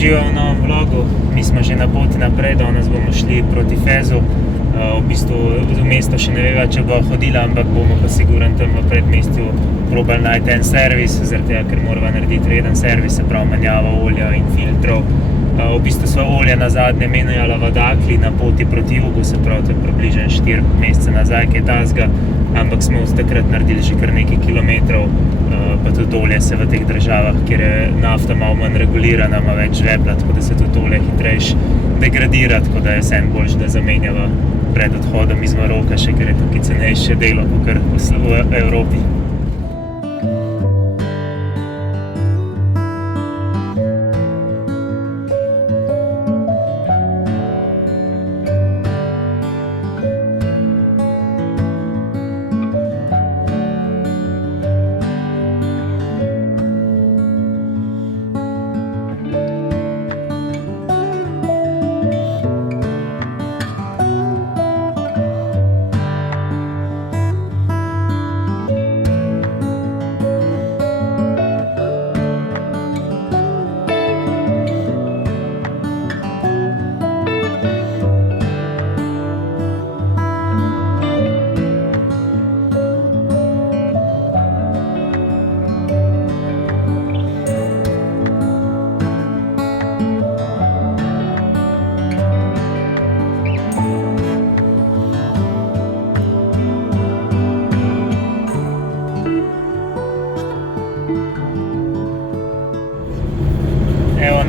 Živijo v novem vlogu, mi smo že na poti naprej, danes bomo šli proti Fezu. V bistvu v mesto še ne veva, če bo hodila, ampak bomo pa sigurno tam v predmestju probali najti en servis, zaradi tega, ker moramo narediti reden servis, se pravi menjava olja in filtrov. V bistvu sva olje nazadnje menjala v Dakli na poti proti jugu, se pravi, to je približno 4 mesece nazaj, kaj tasga, ampak smo od takrat naredili že kar nekaj kilometrov, pa tudi olje se v teh državah, kjer je nafta malo manj regulirana, ima več žvepla, tako da se tudi olje hitrejš degradira, tako da je vseeno boljše, da zamenjava pred odhodom iz Maroka, še ker je tukaj cenejše delo, kakor v Evropi.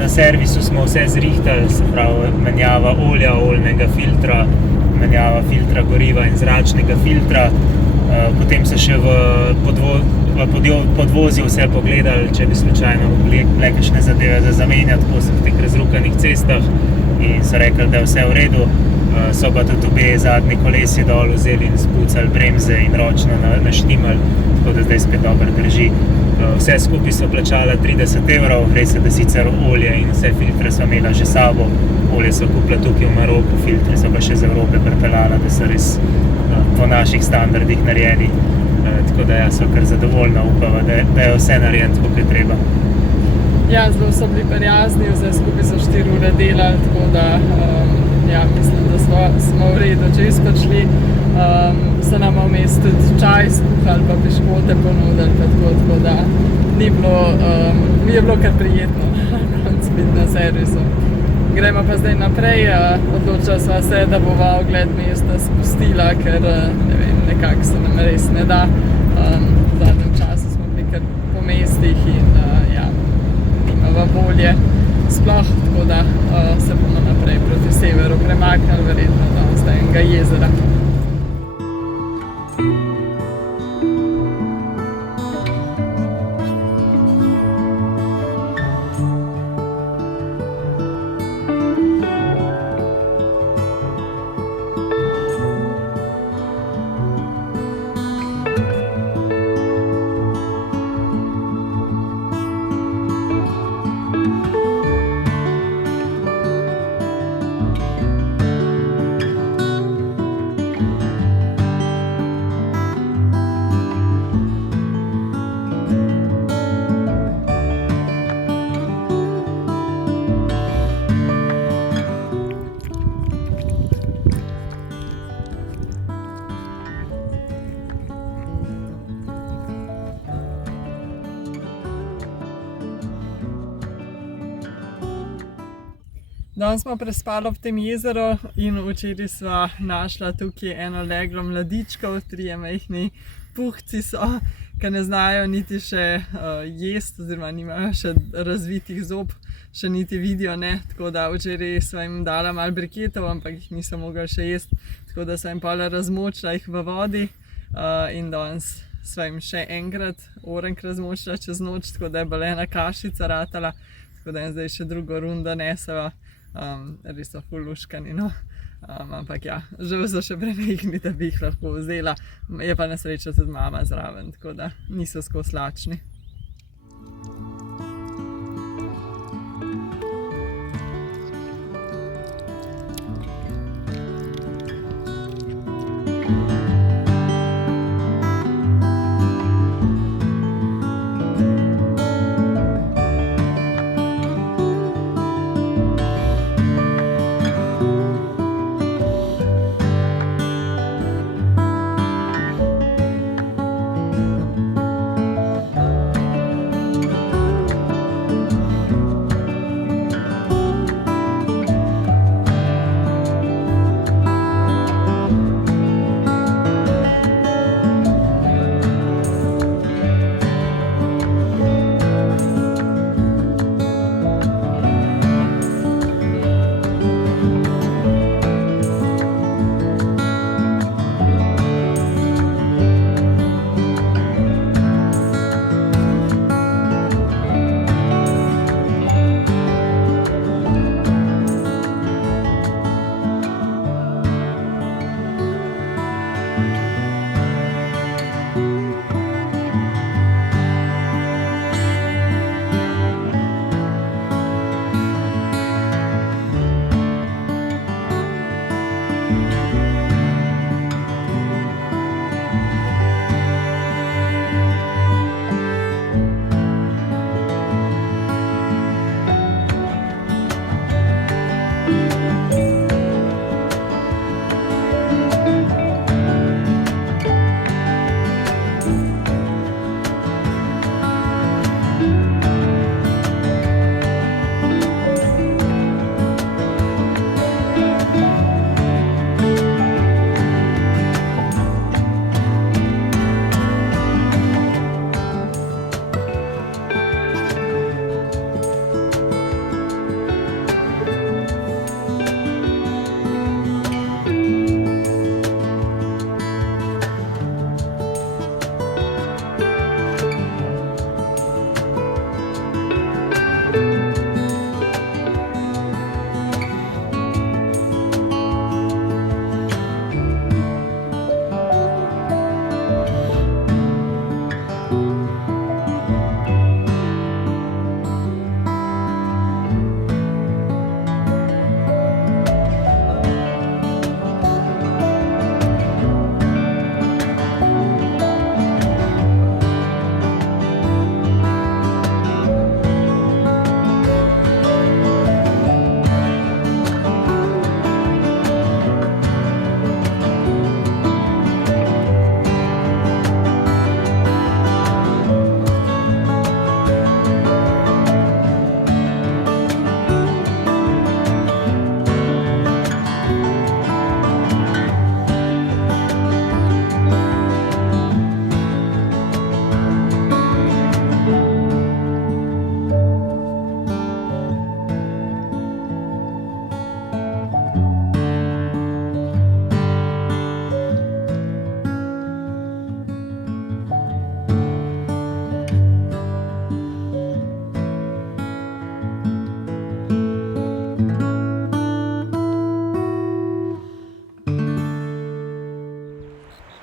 Na servisu smo vse zrihtali, se pravi menjava olja, oljnega filtra, menjava filtra goriva in zračnega filtra. Potem se še v podvozju vse pogledali, če bi slučajno bile kakšne zadeve za zamenjati po teh razrukanih cestah, in so rekli, da je vse v redu. So pa tudi obe zadnji kolesi dol vzeli in spucali bremze in ročno naštimali, tako da zdaj spet dobro drži. Vse skupaj so plačala 30 €, res je, da sicer olje in vse filtre so imela že sabo. Olje so kupila tukaj v Maroku, filtre so pa še z Evrope pripeljala, da so res po naših standardih narejeni. Tako da so kar zadovoljna, upava, da je vse narejeno tako, kot je treba. Ja, zelo so bili prijazni, vse skupaj so 4 ure delali, tako da mislim, da smo v redu čez prišli. So nam vmes tudi čaj skuhali, pa piškote ponudili, tako da mi je bilo kar prijetno biti na servisu. Gremo pa zdaj naprej, odločila sva se, da bova ogled mesta spustila, ker nekako se nam res ne da. V zadnjem času smo bili kar po mestih in nimava bolje sploh, tako da se bomo naprej proti severu premaknili, verjetno do enega jezera. Danes smo prespali v tem jezeru in včeraj sva našla tukaj eno leglo mladičkov, 3 majhni puhci so, ki ne znajo niti še jesti, oziroma nimajo še razvitih zob, še niti vidijo ne, tako da včeraj sva jim dala malo briketov, ampak jih niso mogli še jesti, tako da sva jim potem razmočila jih v vodi in danes sva jim še enkrat orenk razmočila čez noč, tako da je bila ena kašica ratala, tako da jim zdaj še drugo rundo neseva. Res so ful luškani, no. Ampak ja, žal so še premehni, da bi jih lahko vzela, je pa na srečo tudi mama zraven, tako da niso skozi lačni.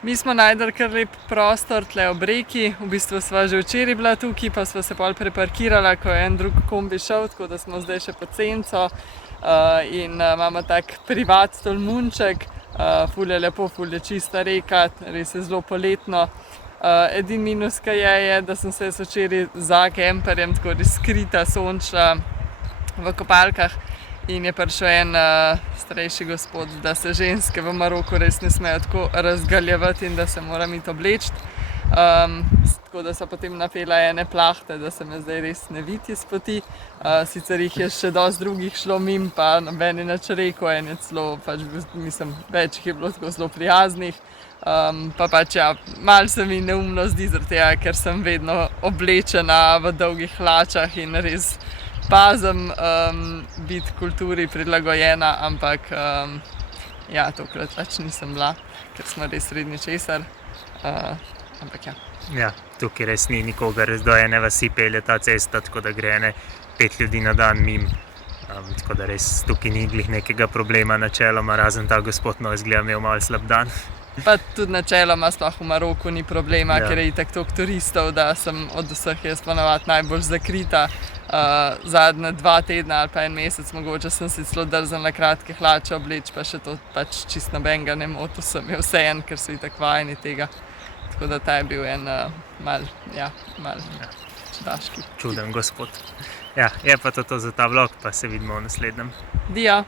Mi smo najdel kar lep prostor tle ob reki, v bistvu sva že včeraj bila tukaj, pa sva se pol preparkirala, ko je en drug kombi šel, tako da smo zdaj še pod senco in imamo tak privat tolmunček, ful je lepo, ful je čista reka, res je zelo poletno. Edin minus, ki je, da sem se včeraj za kemperjem tako res skrita sončila v kopalkah. In je prišel en starejši gospod, da se ženske v Maroku res ne smejo tako razgaljevati in da se moram iti obleči. Tako da so potem napela ene plahte, da se me zdaj res ne vidi iz poti. Sicer jih je še dosti drugih šlo mimo, pa noben je nič rekel, en je celo, mislim, več jih je bilo tako zelo prijaznih. Pa pač ja, malo se mi neumno zdi zaradi tega, ker sem vedno oblečena v dolgih hlačah in res pazim biti kulturi prilagojena, ampak ja, tokrat pač nisem bila, ker smo res sredi ničesar, ampak ja. Ja, tukaj res ni nikogar, do ene vasi pelje ta cesta, tako da gre ene 5 ljudi na dan mimo. Tako da res tukaj ni glih nekega problema načeloma, razen ta gospod izgleda imel malo slab dan. Pa tudi načeloma sploh v Maroku ni problema, Ja. ker je itak toliko turistov, da sem od vseh jaz ponavadi najbolj zakrita. Zadnje 2 tedna ali pa en mesec mogoče sem si celo drznila kratke hlače obleči, pa še to pač čisto nobenega ne moti, vsem je vseeno, ker so itak vajeni tega. Tako da ta je bil en mal čudaški. Čuden gospod. Ja, je pa to za ta vlog, pa se vidimo v naslednjem. Dio!